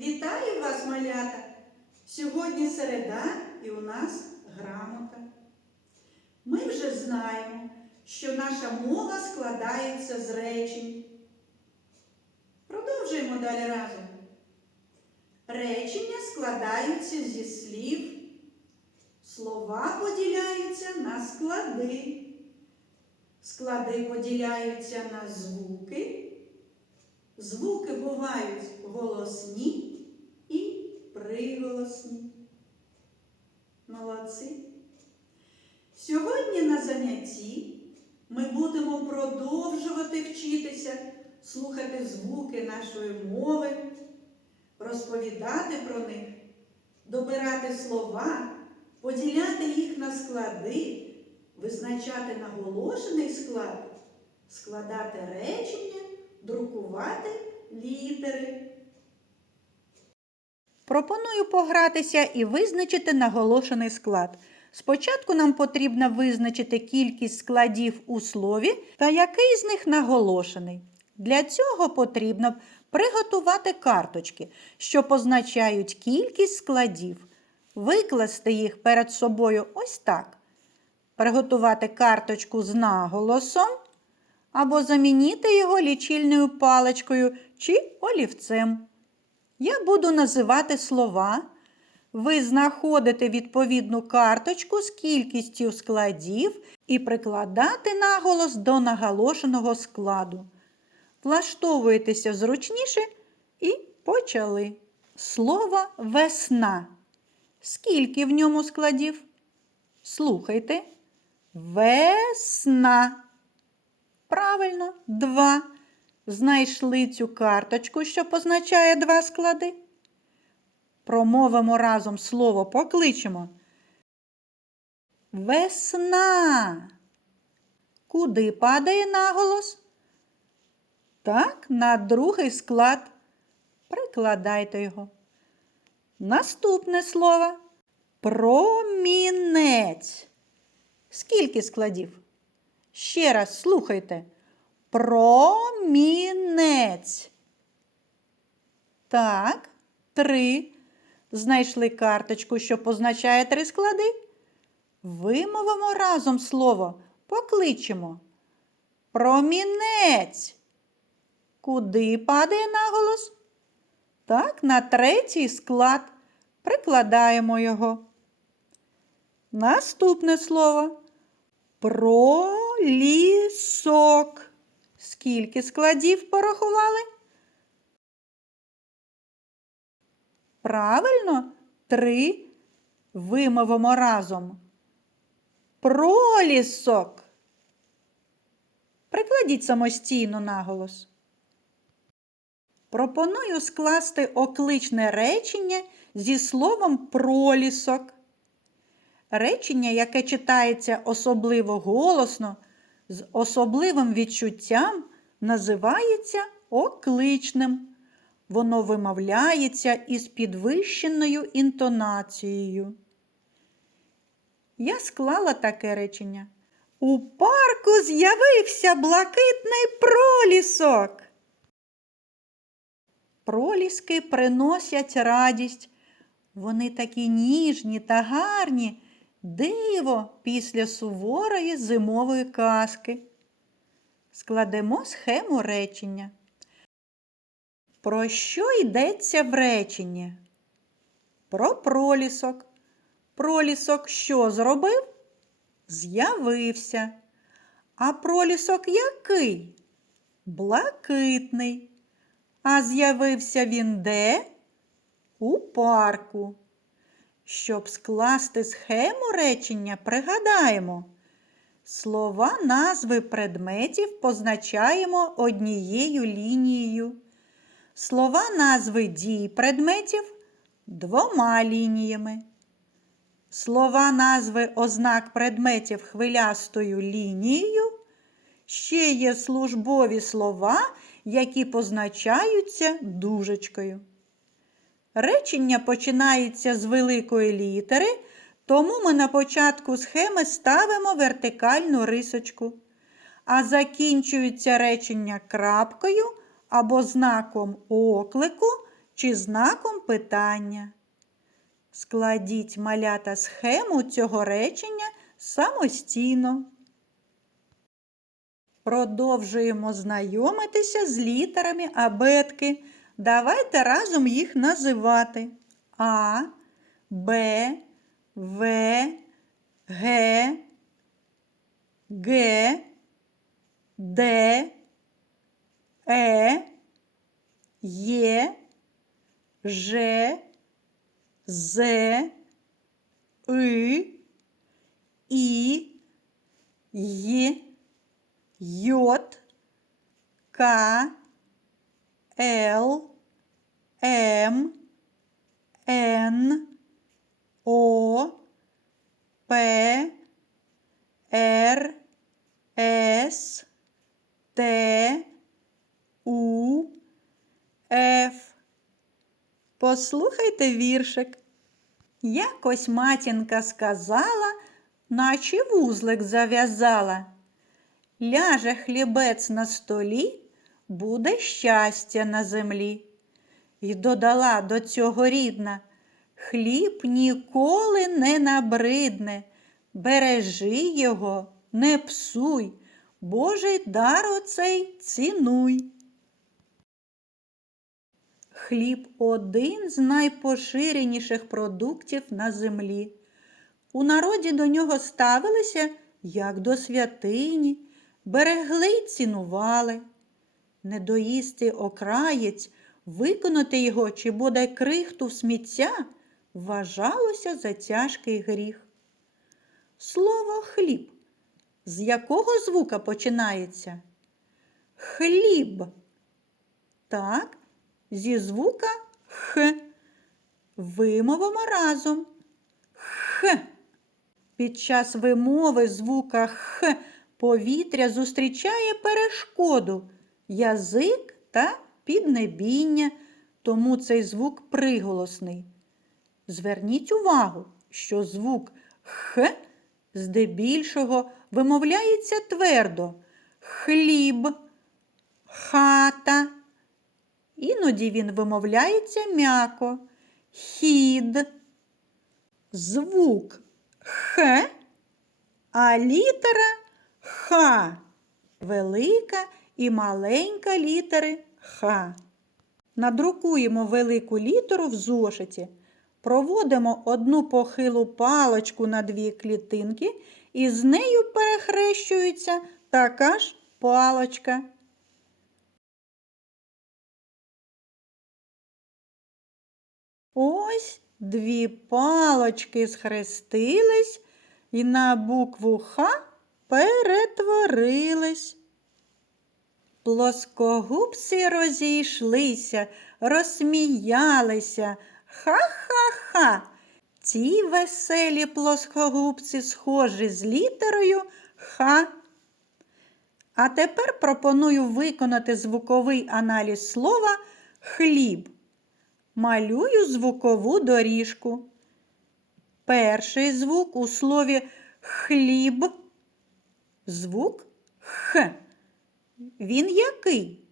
Вітаю вас, малята! Сьогодні середа і у нас грамота. Ми вже знаємо, що наша мова складається з речень. Продовжуємо далі разом. Речення складаються зі слів. Слова поділяються на склади. Склади поділяються на звуки. Звуки бувають голосні приголосні. Молодці. Сьогодні на занятті ми будемо продовжувати вчитися слухати звуки нашої мови, розповідати про них, добирати слова, поділяти їх на склади, визначати наголошений склад, складати речення, друкувати літери. Пропоную погратися і визначити наголошений склад. Спочатку нам потрібно визначити кількість складів у слові та який з них наголошений. Для цього потрібно приготувати карточки, що позначають кількість складів, викласти їх перед собою ось так. Приготувати карточку з наголосом або замінити його лічильною паличкою чи олівцем. Я буду називати слова. Ви знаходите відповідну карточку з кількістю складів і прикладати наголос до наголошеного складу. Влаштовуєтеся зручніше і почали. Слово весна. Скільки в ньому складів? Слухайте. Весна. Правильно, два. Знайшли цю карточку, що позначає два склади. Промовимо разом слово покличемо. Весна. Куди падає наголос? Так, на другий склад. Прикладайте його. Наступне слово. Промінець. Скільки складів? Ще раз слухайте. Промінець. Так, три. Знайшли карточку, що позначає три склади. Вимовимо разом слово, покличемо. Промінець. Куди падає наголос? Так, на третій склад. Прикладаємо його. Наступне слово. Пролісок. Скільки складів порахували? Правильно, три вимовимо разом. Пролісок. Прикладіть самостійно наголос. Пропоную скласти окличне речення зі словом пролісок. Речення, яке читається особливо голосно, з особливим відчуттям, називається окличним. Воно вимовляється із підвищеною інтонацією. Я склала таке речення. У парку з'явився блакитний пролісок. Проліски приносять радість. Вони такі ніжні та гарні, диво після суворої зимової казки. Складемо схему речення. Про що йдеться в реченні? Про пролісок. Пролісок що зробив? З'явився. А пролісок який? Блакитний. А з'явився він де? У парку. Щоб скласти схему речення, пригадаємо. Слова назви предметів позначаємо однією лінією. Слова назви дій предметів двома лініями. Слова назви ознак предметів хвилястою лінією. Ще є службові слова, які позначаються дужечкою. Речення починається з великої літери, тому ми на початку схеми ставимо вертикальну рисочку, а закінчується речення крапкою або знаком оклику чи знаком питання. Складіть малята схему цього речення самостійно. Продовжуємо знайомитися з літерами абетки. Давайте разом їх називати. А, Б, В, Г, Г, Д, Е, Є, Ж, З, И, І, Й, Йод, К, Л, М, Н, О, П, Р, С, Т, У, Ф. Послухайте віршик. Якось матінка сказала, наче вузлик зав'язала. Ляже хлібець на столі, буде щастя на землі. І додала до цього рідна, хліб ніколи не набридне, бережи його, не псуй, Божий дар оцей цінуй. Хліб один з найпоширеніших продуктів на землі. У народі до нього ставилися як до святині, берегли й цінували. Не доїсти окраєць, виконати його чи бодай крихту в сміття вважалося за тяжкий гріх. Слово хліб. З якого звука починається? Хліб. Так, зі звука Х. Вимовимо разом. Х. Під час вимови звука Х повітря зустрічає перешкоду, язик та піднебіння, тому цей звук приголосний. Зверніть увагу, що звук Х здебільшого вимовляється твердо хліб, хата. Іноді він вимовляється м'яко хід. Звук Х, а літера Х. Велика і маленька літери Х. Надрукуємо велику літеру в зошиті. Проводимо одну похилу палочку на дві клітинки, і з нею перехрещується така ж палочка. Ось дві палочки схрестились і на букву Х перетворились. Плоскогубці розійшлися, розсміялися. Ха-ха-ха. Ці веселі плоскогубці схожі з літерою Х. А тепер пропоную виконати звуковий аналіз слова хліб. Малюю звукову доріжку. Перший звук у слові хліб. Звук Х. Він який?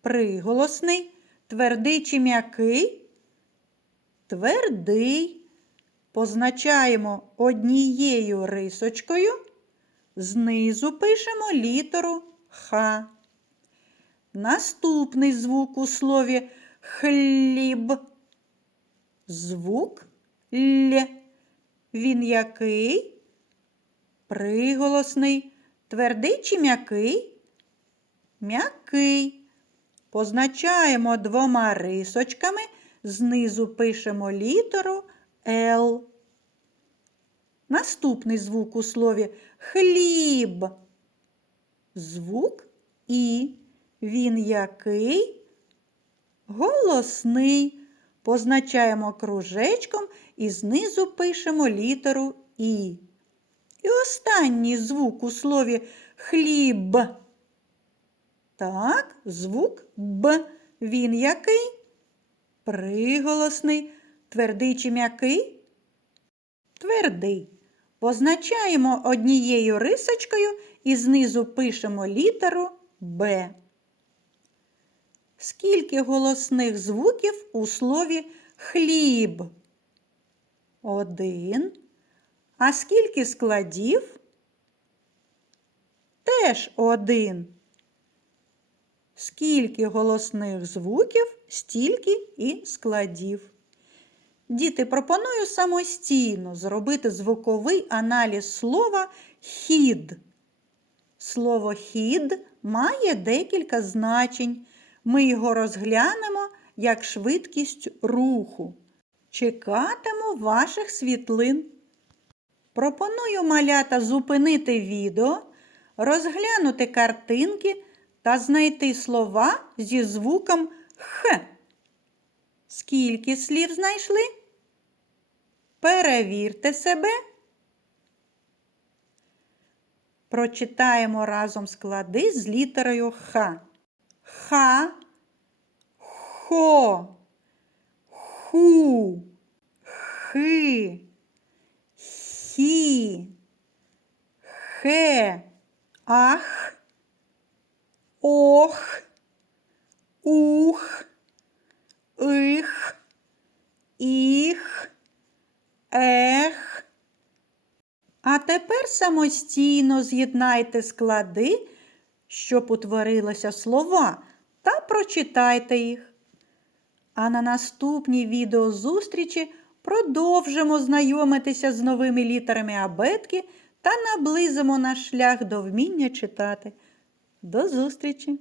Приголосний, твердий чи м'який? Твердий. Позначаємо однією рисочкою. Знизу пишемо літеру Х. Наступний звук у слові хліб. Звук Л. Він який? Приголосний. Твердий чи м'який? М'який. Позначаємо двома рисочками, знизу пишемо літеру Л. Наступний звук у слові хліб. Звук І. Він який? Голосний. Позначаємо кружечком і знизу пишемо літеру І. І останній звук у слові хліб. Так, звук Б. Він який? Приголосний. Твердий чи м'який? Твердий. Позначаємо однією рисочкою і знизу пишемо літеру Б. Скільки голосних звуків у слові хліб? Один. А скільки складів? Теж один. Скільки голосних звуків, стільки і складів. Діти, пропоную самостійно зробити звуковий аналіз слова хід. Слово хід має декілька значень. Ми його розглянемо як швидкість руху. Чекатиму ваших світлин. Пропоную малята зупинити відео, розглянути картинки та знайти слова зі звуком Х. Скільки слів знайшли? Перевірте себе. Прочитаємо разом склади з літерою Х. Ха, хо, ху, хи, хі, хе, ах, ох, ух, их, їх, ех. А тепер самостійно з'єднайте склади, щоб утворилися слова, та прочитайте їх. А на наступній відеозустрічі продовжимо знайомитися з новими літерами абетки та наблизимо наш шлях до вміння читати. До зустрічі!